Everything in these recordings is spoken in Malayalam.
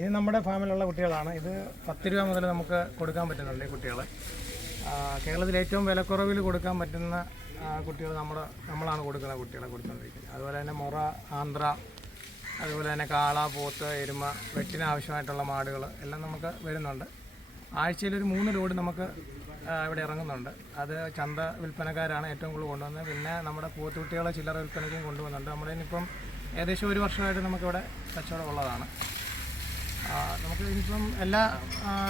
ഇത് നമ്മുടെ ഫാമിലുള്ള കുട്ടികളാണ്. ഇത് 10 രൂപ മുതൽ നമുക്ക് കൊടുക്കാൻ പറ്റുന്നുണ്ട് ഈ കുട്ടികൾ. കേരളത്തിൽ ഏറ്റവും വിലക്കുറവിൽ കൊടുക്കാൻ പറ്റുന്ന കുട്ടികൾ നമ്മളാണ് കൊടുക്കുന്ന കുട്ടികളെ കൊടുത്തുകൊണ്ടിരിക്കുന്നത്. അതുപോലെ തന്നെ മുറ, ആന്ധ്ര, അതുപോലെ തന്നെ കാള, പോത്ത്, എരുമ, വെട്ടിന് ആവശ്യമായിട്ടുള്ള മാടുകൾ എല്ലാം നമുക്ക് വരുന്നുണ്ട്. ആഴ്ചയിലൊരു 3 ലോഡ് നമുക്ക് ഇവിടെ ഇറങ്ങുന്നുണ്ട്. അത് ചന്ത വിൽപ്പനക്കാരാണ് ഏറ്റവും കൂടുതൽ കൊണ്ടുവന്നത്. പിന്നെ നമ്മുടെ പോത്തുകുട്ടികളെ ചില്ലറ വിൽപ്പനയ്ക്കും കൊണ്ടുവന്നുണ്ട്. നമ്മുടെ ഇനിയിപ്പം ഏകദേശം 1 വർഷമായിട്ട് നമുക്കിവിടെ കച്ചവടം ഉള്ളതാണ്. നമുക്ക് ഇനിയിപ്പം എല്ലാ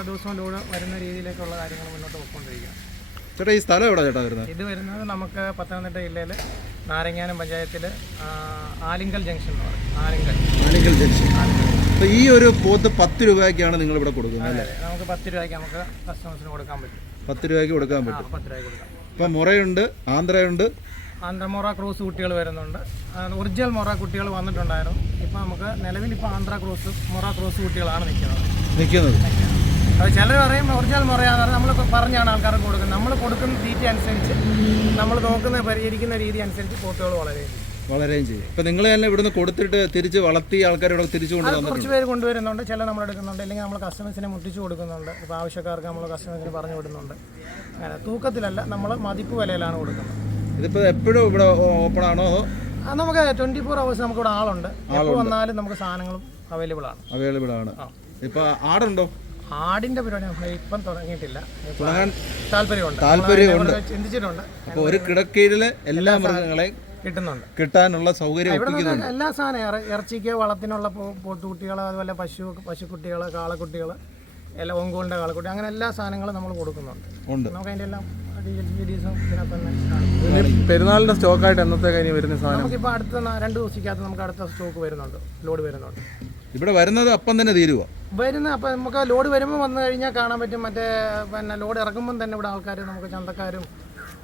ദിവസവും ലോഡ് വരുന്ന രീതിയിലേക്കുള്ള കാര്യങ്ങൾ മുന്നോട്ട് പോയിക്കൊണ്ടിരിക്കുക. ചേട്ടാ, ഈ സ്ഥലം എവിടെ ചേട്ടാ വരുന്നത്? ഇത് വരുന്നത് നമുക്ക് പത്തനംതിട്ട ജില്ലയിൽ നാരങ്ങാനം പഞ്ചായത്തിൽ ആലിങ്കൽ ജംഗ്ഷൻ എന്ന് പറയും. ആലിങ്കൽ ജംഗ്ഷൻ. അപ്പോൾ ഈ ഒരു പോത്ത് 10 രൂപയ്ക്കാണ് നിങ്ങൾ ഇവിടെ കൊടുക്കുന്നത് അല്ലേ? നമുക്ക് 10 രൂപയ്ക്ക് നമുക്ക് കസ്റ്റമേഴ്സിന് കൊടുക്കാൻ പറ്റും. 10 രൂപയ്ക്ക് കൊടുക്കാൻ പറ്റും. 10 രൂപയ്ക്ക് കൊടുക്കാം. ഇപ്പം മുറയുണ്ട്, ആന്ധ്രയുണ്ട്, ആന്ധ്രമൊറ ക്രോസ് കുട്ടികൾ വരുന്നുണ്ട്. ഒറിജിനൽ മൊറ കുട്ടികൾ വന്നിട്ടുണ്ടായിരുന്നു. ഇപ്പോൾ നമുക്ക് നിലവിൽ ആന്ധ്ര ക്രോസ്, മൊറ ക്രോസ് കുട്ടികളാണ് നിൽക്കുന്നത്. അത് ചിലർ പറയും ഒറിജിനൽ മൊറയാന്ന് പറഞ്ഞാൽ നമ്മൾ പറഞ്ഞാണ് ആൾക്കാർക്ക് കൊടുക്കുന്നത്. നമ്മൾ കൊടുക്കുന്ന തീറ്റ അനുസരിച്ച്, നമ്മൾ നോക്കുന്ന പരിഹരിക്കുന്ന രീതി അനുസരിച്ച് പോത്തുകൾ വളരെയും ചെയ്യും. ഇപ്പം നിങ്ങൾ തന്നെ ഇവിടുന്ന് കൊടുത്തിട്ട് തിരിച്ച് വളർത്തി ആൾക്കാരോട് തിരിച്ചു കൊണ്ടുവന്നു. കുറച്ച് പേര് കൊണ്ടുവരുന്നുണ്ട്, ചില നമ്മൾ എടുക്കുന്നുണ്ട്, അല്ലെങ്കിൽ നമ്മൾ കസ്റ്റമേഴ്സിനെ മുട്ടിച്ച് കൊടുക്കുന്നുണ്ട്. ഇപ്പോൾ ആവശ്യക്കാർക്ക് നമ്മൾ കസ്റ്റമേഴ്സിന് പറഞ്ഞു വിടുന്നുണ്ട്. അങ്ങനെ തൂക്കത്തിലല്ല, നമ്മൾ മതിപ്പ് വിലയിലാണ് കൊടുക്കുന്നത്. ഇതിപ്പോൾ എപ്പോഴും ഇവിടെ ഓപ്പൺ ആണോ? നമുക്ക് 24 hours നമുക്കിവിടെ ആളുണ്ട്. എപ്പോൾ വന്നാലും നമുക്ക് സാധനങ്ങളും അവൈലബിൾ ആണ്. ഇപ്പോൾ ആടുണ്ടോ? ആടിന്റെ പരിപാടി ഇപ്പം തുടങ്ങിയിട്ടില്ല. താല്പര്യമുണ്ട്, ചിന്തിച്ചിട്ടുണ്ട്. അപ്പോൾ ഒരു കിടക്കയിലെ എല്ലാ മൃഗങ്ങളെയും കിട്ടാനുള്ള സൗകര്യം എല്ലാ സാധനം ഇറച്ചിക്ക്, വളത്തിനുള്ള പോത്തുകുട്ടികൾ, അതുപോലെ പശുക്കുട്ടികൾ, കാളക്കുട്ടികൾ, എല്ലാം ഒങ്കോളിന്റെ കാളക്കുട്ടി, അങ്ങനെ എല്ലാ സാധനങ്ങളും നമ്മൾ കൊടുക്കുന്നുണ്ട്. നമുക്ക് അതിന്റെ എല്ലാം പെരുന്നാളിന്റെ സ്റ്റോക്കായിട്ട് എന്നത്തെ കഴിഞ്ഞ് വരുന്ന സാധനം നമുക്കിപ്പോൾ അടുത്ത 2 ദിവസത്തിനകത്ത് നമുക്ക് അടുത്ത സ്റ്റോക്ക് വരുന്നുണ്ട്, ലോഡ് വരുന്നുണ്ട്. ഇവിടെ വരുന്നത് അപ്പം തന്നെ തീരുവോ? അപ്പം നമുക്ക് ലോഡ് വരുമ്പോൾ വന്നു കഴിഞ്ഞാൽ കാണാൻ പറ്റും. പിന്നെ ലോഡ് ഇറക്കുമ്പം തന്നെ ഇവിടെ ആൾക്കാർ, നമുക്ക് ചന്തക്കാരും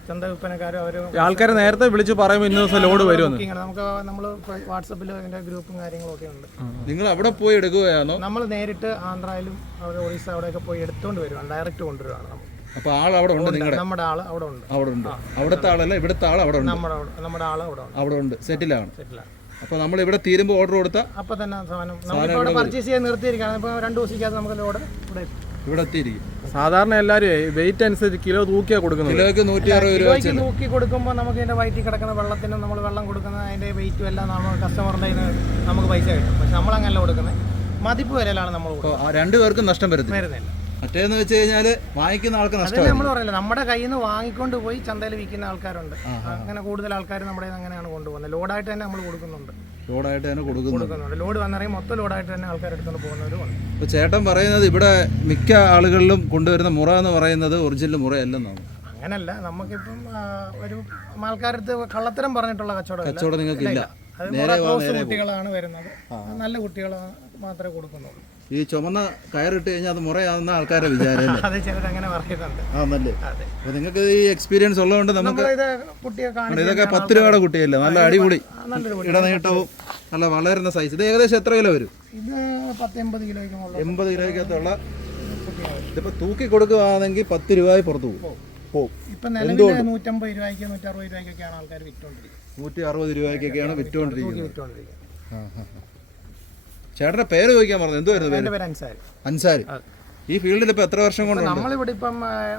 ചന്ത വിൽപ്പനക്കാരും, ആൾക്കാർ നേരത്തെ വിളിച്ച് പറയുമ്പോൾ ഇന്ന ദിവസം ലോഡ് വരുമെന്ന് നമ്മൾ വാട്സപ്പിൽ അതിന്റെ ഗ്രൂപ്പും കാര്യങ്ങളും ഒക്കെ ഉണ്ട്. നിങ്ങൾ അവിടെ പോയി എടുക്കുകയാണോ? നമ്മൾ നേരിട്ട് ആന്ധ്രയിലും ഒറീസ അവിടെയൊക്കെ പോയി എടുത്തുകൊണ്ട് വരുവാണ്, ഡയറക്റ്റ് കൊണ്ടുവരുവാണ് നമ്മൾ. അപ്പോൾ ആൾ അവിടെ ഉണ്ട്, നമ്മുടെ ആൾ അവിടെ ഉണ്ട്. അവിടുത്തെ ആളല്ല, ഇവിടുത്തെ ആൾ അവിടെ ഉണ്ട്. നമ്മുടെ ആൾ അവിടെ ഉണ്ട്, സെറ്റിലാണ്. അപ്പോൾ നമ്മൾ ഇവിടെ തീരുമ്പോൾ ഓർഡർ കൊടുത്താൽ അപ്പോൾ തന്നെ സാധനം നമ്മളിവിടെ പർച്ചേസ് ചെയ്യാൻ നിർത്തിയിരിക്കുകയാണ്. ഇപ്പോൾ 2 ദിവസത്തേക്കകത്ത് നമുക്ക് ലോഡ് ഇവിടെ എത്തിയിരിക്കും. സാധാരണ എല്ലാവരും വെയിറ്റ് അനുസരിച്ച് കിലോ തൂക്കിയാണ് കൊടുക്കുന്നത്. കിലോയ്ക്ക് 160 രൂപ തൂക്കി കൊടുക്കുമ്പോൾ നമുക്ക് ഇതിൻ്റെ വയറ്റിൽ കിടക്കുന്ന വെള്ളത്തിനും നമ്മൾ വെള്ളം കൊടുക്കുന്ന അതിൻ്റെ വെയിറ്റും എല്ലാം നമ്മൾ കസ്റ്റമറിൻ്റെ നമുക്ക് പൈസ കിട്ടും. പക്ഷെ നമ്മളങ്ങനല്ല കൊടുക്കുന്നത്, മതിപ്പ് വിലയിലാണ് നമ്മൾ കൊടുക്കുന്നത്. 2 പേർക്കും നഷ്ടം വരുന്നില്ല. മറ്റേന്ന് വെച്ച് കഴിഞ്ഞാൽ വാങ്ങിക്കുന്ന ആൾക്ക് നഷ്ടം. നമ്മൾ പറയില്ല, നമ്മുടെ കയ്യിൽ നിന്ന് വാങ്ങിക്കൊണ്ട് പോയി ചന്തയിൽ വിൽക്കുന്ന ആൾക്കാരുണ്ട്. അങ്ങനെ കൂടുതൽ ആൾക്കാർ നമ്മുടെ അങ്ങനെയാണ് കൊണ്ടുപോകുന്നത്. ലോഡായിട്ട് തന്നെ നമ്മൾ കൊടുക്കുന്നുണ്ട്. ലോഡ് വന്നിറങ്ങി മൊത്തം ലോഡായിട്ട് തന്നെ ആൾക്കാർ എടുത്തുകൊണ്ട് പോകുന്നവരുണ്ട്. ഇപ്പോൾ ചേട്ടൻ പറയുന്നത് ഇവിടെ മിക്ക ആളുകളിലും കൊണ്ടുവരുന്ന മുറ എന്ന് പറയുന്നത് ഒറിജിനൽ മുറയല്ലെന്നാണ്. അങ്ങനല്ല, നമുക്കിപ്പം ഒരു ആൾക്കാരടുത്ത് കള്ളത്തരം പറഞ്ഞിട്ടുള്ള കച്ചവടം നിങ്ങൾക്കില്ല. കുട്ടികളാണ് വരുന്നത്, നല്ല കുട്ടികൾ മാത്രമേ കൊടുക്കുന്നുള്ളൂ. ഈ ചുമന്ന കയറിട്ട് കഴിഞ്ഞാൽ അത് മുറയാവുന്ന ആൾക്കാരെ വിചാരം. അതെ, ചിലരങ്ങനെ പറയുന്നുണ്ട്. ആണല്ലേ? അപ്പോൾ നിങ്ങൾക്ക് ഈ എക്സ്പീരിയൻസ് ഉള്ളതുകൊണ്ട് നമുക്ക് ഇതൊക്കെ 10 രൂപയുടെ കുട്ടിയല്ലേ, നല്ല അടിപൊളി ഇടനീട്ടവും നല്ല വളരുന്ന സൈസ്. ഇത് ഏകദേശം എത്ര കിലോ വരും? ഇത് 80 കിലോയ്ക്കകത്തുള്ള. ഇതിപ്പോൾ തൂക്കി കൊടുക്കുകയാണെങ്കിൽ 10 രൂപ പുറത്തു പോകും. ഇപ്പം നിലവിൽ 150 രൂപയ്ക്ക് 160 രൂപയ്ക്കൊക്കെയാണ് ആൾക്കാർ വിറ്റുകൊണ്ടിരിക്കുന്നത്. 160 രൂപയ്ക്കൊക്കെയാണ് വിറ്റുകൊണ്ടിരിക്കുന്നത്. ചേട്ടന്റെ പേര് ചോദിക്കാൻ പറഞ്ഞു, എന്തുവായിരുന്നു പേര്? അൻസാരി. ഈ ഫീൽഡിൽ ഇപ്പൊ എത്ര വർഷം കൊണ്ട്? നമ്മളിവിടെ ഇപ്പം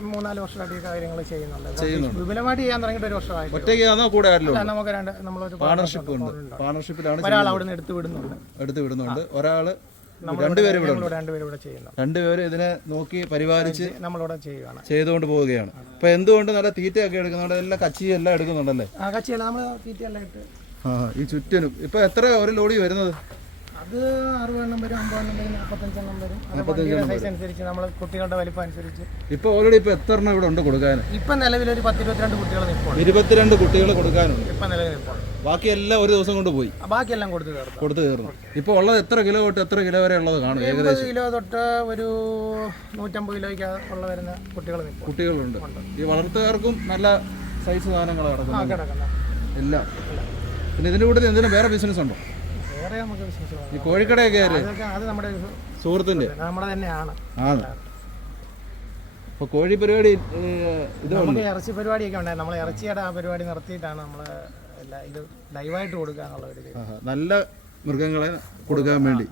3-4 വർഷമായിട്ട് കാര്യങ്ങൾ ചെയ്യുന്നുണ്ട്. വിപുലമായിട്ട് ചെയ്യാൻ തുടങ്ങിയിട്ട് 1 വർഷമായി. ഒറ്റയ്ക്കാണോ കൂടെ ആരല്ലോ? നമുക്ക് നമ്മളൊരു പാർട്ണർഷിപ്പ് ഉണ്ട്. പാർട്ണർഷിപ്പിലാണ് ഒരാൾ അവിടെ നിന്ന് എടുത്തു വിടുന്നുണ്ട്. ഒരാള് 2 പേര് ഇവിടെ ചെയ്യുന്നു. 2 പേര് ഇതിനെ നോക്കി പരിപാലിച്ച് നമ്മളിവിടെ ചെയ്തുകൊണ്ട് പോവുകയാണ്. അപ്പൊ എന്തുകൊണ്ട് നല്ല തീറ്റയൊക്കെ എടുക്കുന്നുണ്ട്, എല്ലാ കച്ചിയെല്ലാം എടുക്കുന്നുണ്ടല്ലേ? കച്ചിയല്ല, നമ്മൾ തീറ്റയെല്ലാം ഇട്ട് ഈ ചുറ്റിനും. ഇപ്പൊ എത്ര ഒരു ലോഡി വരുന്നത്? അത് 60 എണ്ണം വരും, 50 എണ്ണം വരും, 45 എണ്ണം വരും. 45 സൈസ് അനുസരിച്ച് നമ്മൾ കുട്ടികളുടെ വലിപ്പം അനുസരിച്ച്. ഇപ്പോൾ ഓൾറെഡി ഇപ്പോൾ എത്ര എണ്ണം ഇവിടെ ഉണ്ട് കൊടുക്കാൻ? ഇപ്പം നിലവിൽ ഒരു 10-22 കുട്ടികൾ നിൽപ്പുണ്ട്. 22 കുട്ടികൾ കൊടുക്കാനുണ്ട് ഇപ്പം നിലവിൽ നിൽപ്പുണ്ട്. ബാക്കിയെല്ലാം ഒരു ദിവസം കൊണ്ട് പോയി. ബാക്കിയെല്ലാം കൊടുത്തു തീർന്നു. ഇപ്പോൾ ഉള്ളത് എത്ര കിലോ തൊട്ട് എത്ര കിലോ വരെ ഉള്ളത് കാണും? ഏകദേശം 80 കിലോ തൊട്ട് ഒരു 150 കിലോയ്ക്ക് ഉള്ള വരുന്ന കുട്ടികളുണ്ട്. ഈ വളർത്തുകാർക്കും നല്ല സൈസ് സാധനങ്ങൾ കിടക്കുന്നത് എല്ലാം. പിന്നെ ഇതിൻ്റെ കൂടെ എന്തെങ്കിലും വേറെ ബിസിനസ് ഉണ്ടോ? ഈ കോഴിക്കടയൊക്കെ അത് നമ്മുടെ സുഹൃത്തിന്റെ നമ്മുടെ തന്നെയാണ്. അപ്പൊ കോഴി പരിപാടി നമുക്ക് ഇറച്ചി പരിപാടിയൊക്കെ ഉണ്ടായി. നമ്മൾ ഇറച്ചിയുടെ ആ പരിപാടി നിർത്തിയിട്ടാണ് നമ്മൾ ഇത് ലൈവായിട്ട് കൊടുക്കുക എന്നുള്ള ഒരു നല്ല മൃഗങ്ങളെ കൊടുക്കാൻ വേണ്ടി.